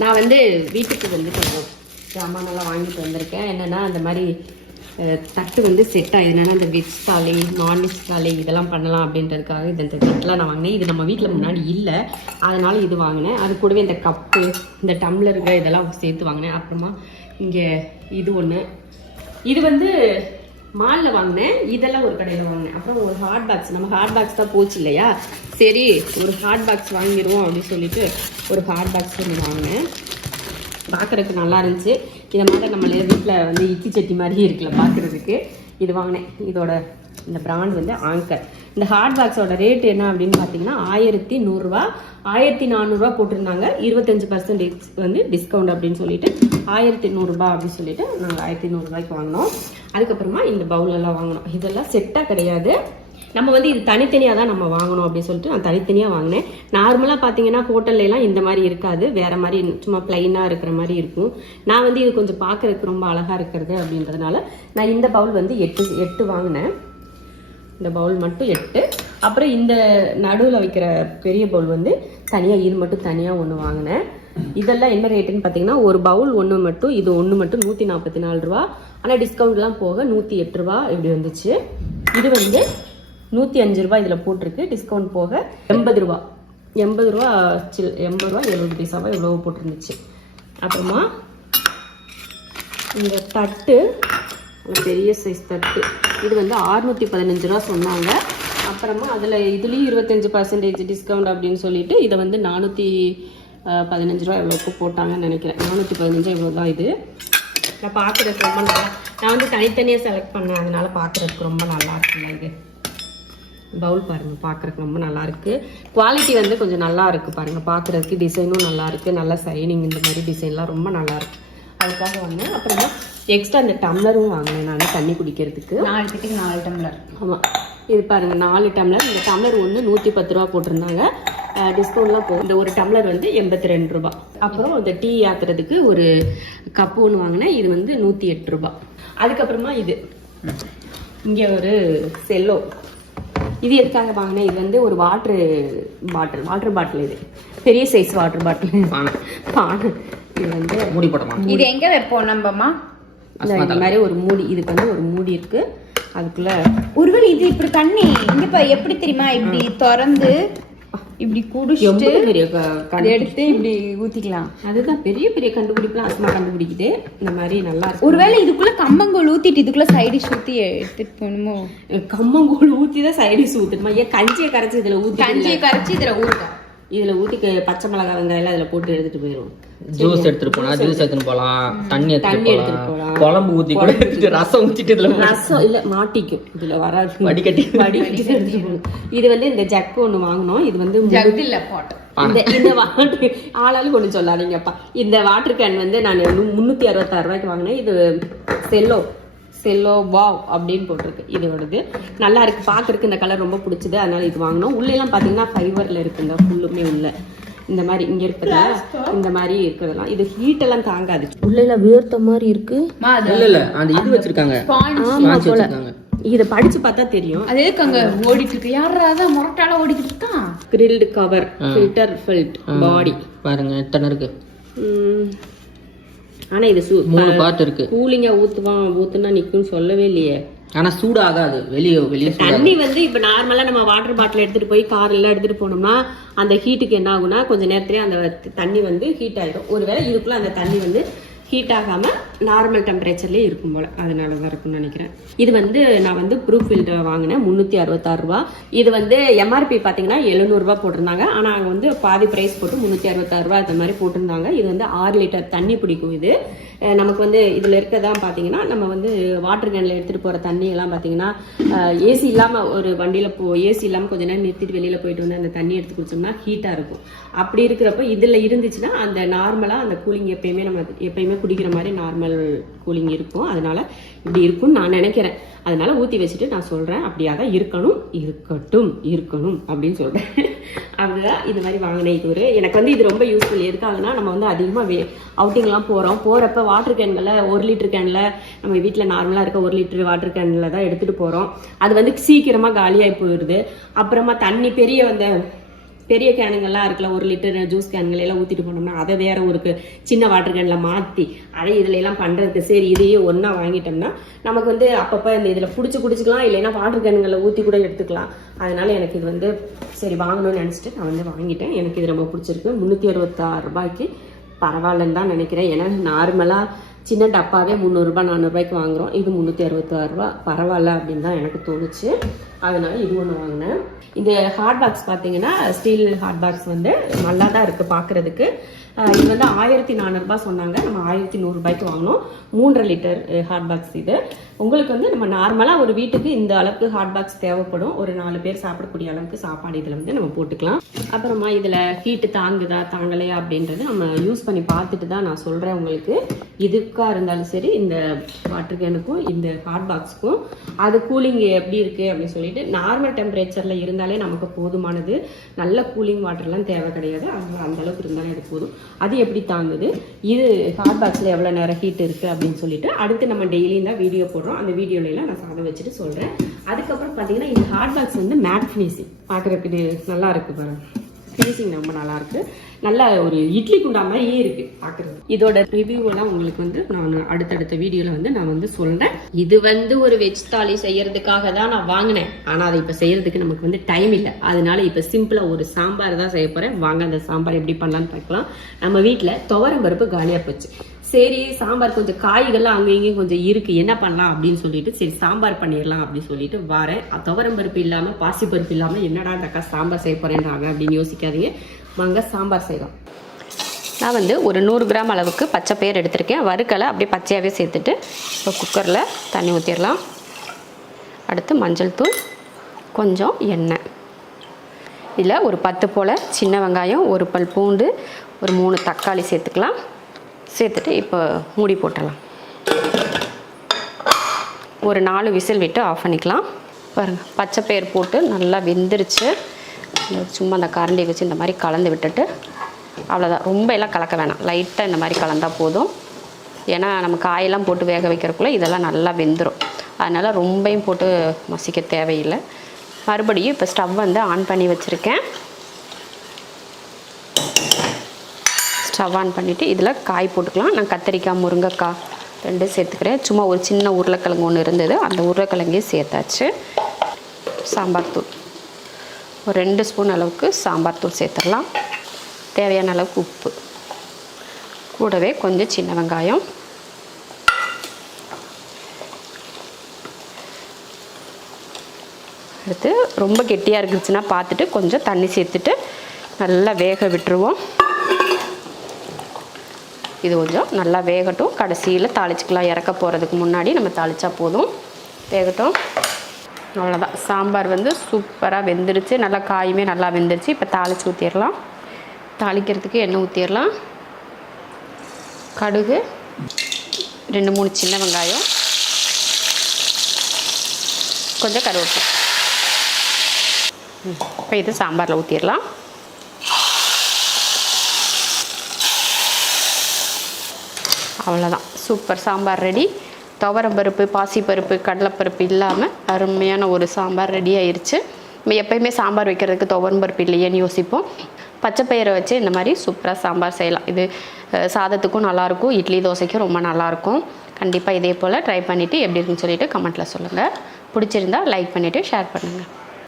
நான் வந்து வீட்டுக்கு வந்து கொஞ்சம் சாமானெல்லாம் வாங்கிட்டு வந்திருக்கேன். என்னென்னா அந்த மாதிரி தட்டு வந்து செட் ஆகுதுன்னா இந்த வெஜ் தாலி நான்வெஜ் தாலி இதெல்லாம் பண்ணலாம் அப்படின்றதுக்காக இது இந்த தட்டெலாம் நான் வாங்கினேன். இது நம்ம வீட்டில் முன்னாடி இல்லை. அதனால இது வாங்கினேன். அது கூடவே இந்த கப்பு இந்த டம்ளருங்க இதெல்லாம் சேர்த்து வாங்கினேன். அப்புறமா இங்கே இது ஒன்று இது வந்து மாலில் வாங்கினேன். இதெல்லாம் ஒரு கடையில் வாங்கினேன். அப்புறம் ஒரு ஹாட் பாக்ஸ் நம்ம ஹாட் பாக்ஸ் தான் போச்சு இல்லையா? சரி ஒரு ஹாட் பாக்ஸ் வாங்கிடுவோம் அப்படின்னு சொல்லிட்டு ஒரு ஹாட் பாக்ஸ் ஒன்று வாங்கினேன். பார்க்குறதுக்கு நல்லா இருந்துச்சு. இதை மாதிரி நம்ம வீட்டில் வந்து இட்லி சட்டி மாதிரி இருக்குல்ல பார்க்குறதுக்கு இது வாங்கினேன். இதோட இந்த பிராண்ட் வந்து ஆங்கர் இந்த ஹார்ட் பாக்ஸோட ரேட் என்ன அப்படின்னு பார்த்தீங்கன்னா ஆயிரத்தி நூறுரூவா ஆயிரத்தி நானூறுரூவா போட்டிருந்தாங்க. இருபத்தஞ்சு பர்சன்டேஜ் வந்து டிஸ்கவுண்ட் அப்படின்னு சொல்லிட்டு ஆயிரத்தி நூறுரூபா அப்படின்னு சொல்லிட்டு நாங்கள் ஆயிரத்தி நூறுரூவாய்க்கு வாங்கினோம். அதுக்கப்புறமா இந்த பவுல் எல்லாம் வாங்கினோம். இதெல்லாம் செட்டாக கிடையாது. நம்ம வந்து இது தனித்தனியாக தான் நம்ம வாங்கணும் அப்படின்னு சொல்லிட்டு நான் தனித்தனியாக வாங்கினேன். நார்மலாக பார்த்தீங்கன்னா ஹோட்டல்லாம் இந்த மாதிரி இருக்காது. வேற மாதிரி சும்மா பிளைனாக இருக்கிற மாதிரி இருக்கும். நான் வந்து இது கொஞ்சம் பார்க்கறதுக்கு ரொம்ப அழகாக இருக்கிறது அப்படின்றதுனால நான் இந்த பவுல் வந்து எட்டு எட்டு வாங்கினேன். இந்த பவுல் மட்டும் எட்டு. அப்புறம் இந்த நடுவில் வைக்கிற பெரிய பவுல் வந்து தனியாக இது மட்டும் தனியாக ஒன்று வாங்கினேன். இதெல்லாம் என்ன ரேட்டுன்னு பார்த்தீங்கன்னா ஒரு பவுல் ஒன்று மட்டும் இது ஒன்று மட்டும் நூற்றி நாற்பத்தி நாலு ரூபா. ஆனால் டிஸ்கவுண்ட்லாம் போக நூற்றி எட்டு ரூபா இப்படி வந்துச்சு. இது வந்து நூற்றி அஞ்சு ரூபா இதில் போட்டிருக்கு. டிஸ்கவுண்ட் போக எண்பது ரூபா. எண்பது ரூபா சில் எண்பது ரூபா எழுபது பைசாவா எவ்வளோ போட்டிருந்துச்சு. அப்புறமா இந்த தட்டு பெரிய சைஸ் தட்டு. இது வந்து அறுநூற்றி பதினஞ்சு ரூபா சொன்னாங்க. அப்புறமா அதில் இதுலேயும் இருபத்தஞ்சு பர்சன்டேஜ் டிஸ்கவுண்ட் அப்படின்னு சொல்லிட்டு இதை வந்து நானூற்றி பதினஞ்சு ரூபா எவ்வளோக்கு போட்டாங்கன்னு நினைக்கிறேன். நானூற்றி பதினஞ்சு எவ்வளோ தான் இது? நான் பார்க்குறதுக்கு ரொம்ப நல்லா நான் வந்து தனித்தனியாக செலக்ட் பண்ணேன். அதனால் பார்க்குறதுக்கு ரொம்ப நல்லா இருக்குல்ல இது. பவுல் பாருங்க பார்க்கறதுக்கு ரொம்ப நல்லா இருக்குது குவாலிட்டி வந்து கொஞ்சம் நல்லா இருக்குது பாருங்கள் பார்க்கறதுக்கு டிசைனும் நல்லா இருக்குது நல்லா சைனிங் இந்த மாதிரி டிசைன்லாம் ரொம்ப நல்லா இருக்குது அதுக்காக வாங்கினேன் அப்புறமா எக்ஸ்ட்ரா இந்த டம்ளரும் வாங்கினேன் நான் தண்ணி குடிக்கிறதுக்கு. நாலு பேத்துக்கு நாலு டம்ளர் ஆமாம் இது பாருங்க நாலு டம்ளர் இந்த டம்ளர் ஒன்று நூற்றி பத்து ரூபா போட்டிருந்தாங்க. டிஸ்கவுண்ட்லாம் போகும் இந்த ஒரு டம்ளர் வந்து எண்பத்தி ரெண்டு ரூபா. அப்புறம் இந்த டீ ஆத்துறதுக்கு ஒரு கப்பு ஒன்று வாங்கினேன். இது வந்து நூற்றி எட்டு ரூபா. அதுக்கப்புறமா இது. இங்கே ஒரு செல்லோ இது எதுக்காக வாங்கினேன்? இது வந்து ஒரு வாட்ரு பாட்டில் வாட்டர் பாட்டில் இது. பெரிய சைஸ் வாட்டர் பாட்டில் பானை. பானை. இது வந்து மூடி போட்டோமா இது எங்க வைப்போம் நம்பமா இந்த இந்த மாதிரி ஒரு மூடி இதுக்கு வந்து ஒரு மூடி இருக்கு. அதுக்குள்ள ஒருவேளை இது இப்படி தண்ணி இங்க பா எப்படி தெரியுமா? இப்படி திறந்து இப்படி குடிச்சிட்டு பெரிய எடுத்து இப்படி ஊத்திக்கலாம். அதுதான் பெரிய பெரிய கண்டுபிடிப்புலாம் அஸ்மா கண்டுபிடிக்குது. இந்த மாதிரி நல்லா இருக்கு. ஒருவேளை இதுக்குள்ள கம்பங்கூழ் ஊத்திட்டு இதுக்குள்ள சைடிஷ் ஊத்தி எடுத்துட்டு போகணுமோ? கம்மங்கூழ் ஊத்தி தான் சைடிஸ் ஊத்துமா ஏன் கஞ்சியை கரைச்சி இதுல ஊத்தி கஞ்சியை கரைச்சி இதுல ஊறுகாய் இதுல ஊத்தி க- பச்சை மிளகாய் வெங்காயம் எல்லாம் இதுல போட்டு எடுத்துட்டு போயிரும். ஜூஸ் எடுத்துட்டு போனா ஜூஸ் எடுத்துட்டு போலாம் தண்ணி தண்ணி எடுத்துட்டு போலாம். குழம்பு ஊத்தி கூட ரசம் ஊத்திட்டு இதுல ரசம் இல்ல மாட்டிக்கும். இதுல வராது. வடிகட்டி. வடிகட்டி இது வந்து இந்த ஜக்கு ஒண்ணு வாங்கினோம். இது வந்து இல்ல போட்டோம் இந்த இந்த வாட்டர் ஆளாலும் ஒன்று சொல்லாதீங்கப்பா. இந்த வாட்டர் கேன் வந்து நான் முந்நூற்றி அறுபத்தாறு ரூபாய்க்கு வாங்கினேன். இது செல்லோ. செல்லோ வாவ் அப்படின்னு போட்டிருக்கு. இதோடது நல்லா இருக்கு. பார்க்கறதுக்கு இந்த கலர் ரொம்ப பிடிச்சது. அதனால இது வாங்கினோம். உள்ளெல்லாம் பார்த்தீங்கன்னா ஃபைபரில் இருக்குங்க. ஃபுல்லுமே உள்ள. இந்த மாதிரி இங்கே இருக்கிறதா இந்த மாதிரி இருக்கிறதெல்லாம் இது ஹீட் எல்லாம் தாங்காது. உள்ளெல்லாம் வேர்த்த மாதிரி இருக்கு. இல்ல இல்ல அந்த இது வச்சிருக்காங்க. ஆமா போல. இதை படிச்சு பார்த்தா தெரியும். அது எதுக்கு அங்க ஓடிட்டு இருக்கு? யாராவது முரட்டால ஓடிக்கிட்டு இருக்கான் grilled cover filter field body பாருங்க எத்தனை இருக்கு? ஆனா இது மூணு பார்ட் இருக்கு. கூலிங்கா ஊத்துவான் ஊத்துனா நிக்கும்னு சொல்லவே இல்லையே. ஆனா சூடு ஆகாது வெளியே வெளியே தண்ணி வந்து இப்ப நார்மலா நம்ம வாட்டர் பாட்டில் எடுத்துட்டு போய் கார் எல்லாம் எடுத்துட்டு போனோம்னா அந்த ஹீட்டுக்கு என்ன ஆகும்னா கொஞ்ச நேரத்திலேயே அந்த தண்ணி வந்து ஹீட் ஆயிடும். ஒருவேளை இதுக்குள்ள அந்த தண்ணி வந்து ஹீட் ஆகாம நார்மல் டெம்பரேச்சர்லேயே இருக்கும் போல. அதனால தான் இருக்கும்னு நினைக்கிறேன். இது வந்து நான் வந்து ப்ரூஃப் ஃபில்டர் வாங்கினேன். முந்நூற்றி அறுபத்தாறு ரூபா. இது வந்து எம்ஆர்பி பார்த்தீங்கன்னா எழுநூறுபா போட்டிருந்தாங்க. ஆனால் அங்கே வந்து பாதி ப்ரைஸ் போட்டு முந்நூற்றி அறுபத்தாறு ரூபா இந்த மாதிரி போட்டிருந்தாங்க. இது வந்து ஆறு லிட்டர் தண்ணி பிடிக்கும் இது. நமக்கு வந்து இதில் இருக்கதான் பார்த்தீங்கன்னா நம்ம வந்து வாட்டர் கேனில் எடுத்துகிட்டு போகிற தண்ணி எல்லாம் பார்த்தீங்கன்னா ஏசி இல்லாமல் ஒரு வண்டியில் போ ஏசி இல்லாமல் கொஞ்ச நேரம் நிறுத்திட்டு வெளியில் போயிட்டு வந்து அந்த தண்ணி எடுத்து குடிச்சோம்னா ஹீட்டாக இருக்கும். அப்படி இருக்கிறப்ப இதில் இருந்துச்சுன்னா அந்த நார்மலாக அந்த கூலிங் எப்பயுமே நம்ம எப்பயுமே குடிக்கிற மாதிரி நார்மல் கூலிங் இருக்கும். அதனால இப்படி இருக்கும்னு நான் நினைக்கிறேன். அதனால ஊற்றி வச்சுட்டு நான் சொல்கிறேன் அப்படியாக தான் இருக்கணும் இருக்கட்டும் இருக்கணும் அப்படின்னு சொல்கிறேன் அப்படிதான் இது மாதிரி வாங்கினேன் இது ஒரு எனக்கு வந்து இது ரொம்ப யூஸ்ஃபுல் எதுக்காகனா நம்ம வந்து அதிகமாக வே அவுட்டிங்லாம் போகிறோம் போகிறப்ப வாட்டர் கேன்களில் ஒரு லிட்டர் கேனில் நம்ம வீட்டில் நார்மலாக இருக்க ஒரு லிட்டர் வாட்டர் கேனில் தான் எடுத்துகிட்டு போகிறோம் அது வந்து சீக்கிரமாக காலியாகி போயிடுது. அப்புறமா தண்ணி பெரிய அந்த பெரிய கேனுங்கள்லாம் இருக்குல்ல ஒரு லிட்டர் ஜூஸ் கேனுங்களை எல்லாம் ஊற்றிட்டு போனோம்னா அதை வேற ஒரு சின்ன வாட்டர் கேனில் மாற்றி அதை இதில் எல்லாம் பண்ணுறதுக்கு சரி இதையே ஒன்றா வாங்கிட்டோம்னா நமக்கு வந்து அப்பப்போ இந்த இதில் பிடிச்சி குடிச்சிக்கலாம் இல்லைன்னா வாட்டர் கேனுங்களில் ஊற்றி கூட எடுத்துக்கலாம். அதனால எனக்கு இது வந்து சரி வாங்கணும்னு நினச்சிட்டு நான் வந்து வாங்கிட்டேன். எனக்கு இது ரொம்ப பிடிச்சிருக்கு. முந்நூற்றி அறுபத்தாறு ரூபாய்க்கு பரவாயில்லன்னு தான் நினைக்கிறேன். ஏன்னா நார்மலாக சின்ன டப்பாவே முந்நூறுரூபா நானூறுபாய்க்கு வாங்குகிறோம் இது முந்நூற்றி அறுபத்தாறு ரூபா. பரவாயில்ல அப்படின்னு தான் எனக்கு தோணுச்சு. அதனால இது ஒன்று வாங்கினேன். இந்த ஹாட் பாக்ஸ் பார்த்தீங்கன்னா ஸ்டீல் ஹாட் பாக்ஸ் வந்து நல்லா தான் இருக்குது பார்க்குறதுக்கு இது வந்து ஆயிரத்தி நானூறுபா சொன்னாங்க. நம்ம ஆயிரத்தி நூறுரூபாய்க்கு வாங்கினோம். மூன்றரை லிட்டர் ஹாட் பாக்ஸ் இது. உங்களுக்கு வந்து நம்ம நார்மலாக ஒரு வீட்டுக்கு இந்த அளவுக்கு ஹாட் பாக்ஸ் தேவைப்படும். ஒரு நாலு பேர் சாப்பிடக்கூடிய அளவுக்கு சாப்பாடு இதில் வந்து நம்ம போட்டுக்கலாம். அப்புறமா இதில் ஹீட்டு தாங்குதா தாங்கலையா அப்படின்றது நம்ம யூஸ் பண்ணி பார்த்துட்டு தான் நான் சொல்கிறேன் உங்களுக்கு. இது இதுக்காக இருந்தாலும் சரி இந்த வாட்டர் கேனுக்கும் இந்த ஹாட் பாக்ஸுக்கும் அது கூலிங் எப்படி இருக்குது அப்படின்னு சொல்லிட்டு நார்மல் டெம்பரேச்சரில் இருந்தாலே நமக்கு போதுமானது. நல்ல கூலிங் வாட்டர்லாம் தேவை கிடையாது. அதனால அந்த அளவுக்கு இருந்தாலே அது போதும். அது எப்படி தாங்குது? இது ஹாட் பாக்ஸில் எவ்வளோ நேரம் ஹீட் இருக்குது அப்படின்னு சொல்லிட்டு அடுத்து நம்ம டெய்லியும் தான் வீடியோ போடுறோம். அந்த வீடியோலாம் நான் சாதம் வச்சுட்டு சொல்கிறேன் அதுக்கப்புறம் பார்த்தீங்கன்னா இந்த ஹாட் பாக்ஸ் வந்து மேட் ஃபினிஷிங் பார்க்குறதுக்கு நல்லா இருக்குது பாருங்கள் ஃபினிஷிங் ரொம்ப நல்லாயிருக்கு நல்ல ஒரு இட்லி குண்டா மாதிரியே இருக்கு பார்க்குறது இதோட ரிவ்யூலாம் உங்களுக்கு வந்து நான் அடுத்தடுத்த வீடியோவில் வந்து நான் வந்து சொல்கிறேன் இது வந்து ஒரு வெஜ் தாலி செய்யறதுக்காக தான் நான் வாங்கினேன். ஆனால் அதை இப்போ செய்யறதுக்கு நமக்கு வந்து டைம் இல்லை. அதனால இப்போ சிம்பிளாக ஒரு சாம்பார் தான் செய்ய போகிறேன் வாங்க அந்த சாம்பார் எப்படி பண்ணலான்னு பார்க்கலாம். நம்ம வீட்டில் துவரம் பருப்பு காலியாக போச்சு. சரி சாம்பார் கொஞ்சம் காய்கள்லாம் அங்கே இங்கேயும் கொஞ்சம் இருக்கு என்ன பண்ணலாம் அப்படின்னு சொல்லிட்டு சரி சாம்பார் பண்ணிடலாம் அப்படின்னு சொல்லிட்டு வரேன். துவரம் பருப்பு இல்லாமல் பாசி பருப்பு இல்லாமல் என்னடா அந்த அக்கா சாம்பார் செய்ய போகிறேன்றாங்க அப்படின்னு யோசிக்காதீங்க. வாங்க சாம்பார் செய்யலாம். நான் வந்து ஒரு நூறு கிராம் அளவுக்கு பச்சை பயிர் எடுத்திருக்கேன். வறுக்கலை அப்படியே பச்சையாகவே சேர்த்துட்டு இப்போ குக்கரில் தண்ணி ஊற்றிடலாம் அடுத்து மஞ்சள் தூள் கொஞ்சம் எண்ணெய். இதில் ஒரு பத்து போல் சின்ன வெங்காயம் ஒரு பல் பூண்டு ஒரு மூணு தக்காளி சேர்த்துக்கலாம். சேர்த்துட்டு இப்போ மூடி போட்டலாம். ஒரு நாலு விசில் விட்டு ஆஃப் பண்ணிக்கலாம். பாருங்கள் பச்சை பயிர் போட்டு நல்லா வெந்துருச்சு. சும்மா அந்த கரண்டி வச்சு இந்த மாதிரி கலந்து விட்டுட்டு அவ்வளோதான் ரொம்ப எல்லாம் கலக்க வேணாம். லைட்டாக இந்த மாதிரி கலந்தால் போதும். ஏன்னா நம்ம காயெல்லாம் போட்டு வேக வைக்கிறக்குள்ளே இதெல்லாம் நல்லா வெந்துடும் அதனால் ரொம்பையும் போட்டு மசிக்க தேவையில்லை. மறுபடியும் இப்போ ஸ்டவ் வந்து ஆன் பண்ணி வச்சுருக்கேன். ஸ்டவ் ஆன் பண்ணிவிட்டு இதில் காய் போட்டுக்கலாம். நான் கத்திரிக்காய் முருங்கைக்காய் ரெண்டு சேர்த்துக்கிறேன். சும்மா ஒரு சின்ன உருளைக்கிழங்கு ஒன்று இருந்தது. அந்த உருளைக்கிழங்கையும் சேர்த்தாச்சு. சாம்பார் தூள். ஒரு ரெண்டு ஸ்பூன் அளவுக்கு சாம்பார் தூள் சேர்த்துடலாம். தேவையான அளவுக்கு உப்பு. கூடவே கொஞ்சம் சின்ன வெங்காயம். அடுத்து ரொம்ப கெட்டியாக இருந்துச்சுன்னா பார்த்துட்டு கொஞ்சம் தண்ணி சேர்த்துட்டு நல்லா வேக விட்டுருவோம். இது கொஞ்சம் நல்லா வேகட்டும். கடைசியில் தாளிச்சிக்கலாம். இறக்க போகிறதுக்கு முன்னாடி நம்ம தாளித்தா போதும். வேகட்டும். அவ்வளோதான் சாம்பார் வந்து சூப்பராக வெந்துருச்சு. நல்லா காயுமே நல்லா வெந்துருச்சு. இப்போ தாளித்து ஊற்றிடலாம் தாளிக்கிறதுக்கு எண்ணெய் ஊற்றிடலாம் கடுகு. ரெண்டு மூணு சின்ன வெங்காயம். கொஞ்சம் கருவேப்பிலை. இப்போ இது சாம்பாரில் ஊற்றிடலாம் அவ்வளோதான் சூப்பர் சாம்பார் ரெடி துவரம்பருப்பு பாசிப்பருப்பு கடலைப்பருப்பு இல்லாமல் அருமையான ஒரு சாம்பார் ரெடி ஆயிடுச்சு நம்ம எப்பயுமே சாம்பார் வைக்கிறதுக்கு துவரம்பருப்பு இல்லையேன்னு யோசிப்போம். பச்சைப்பயிரை வச்சு இந்த மாதிரி சூப்பராக சாம்பார் செய்யலாம். இது சாதத்துக்கும் நல்லாயிருக்கும். இட்லி தோசைக்கும் ரொம்ப நல்லாயிருக்கும். கண்டிப்பாக இதே போல் ட்ரை பண்ணிவிட்டு எப்படி இருக்குன்னு சொல்லிவிட்டு கமெண்ட்டில் சொல்லுங்கள் பிடிச்சிருந்தா லைக் பண்ணிவிட்டு ஷேர் பண்ணுங்கள்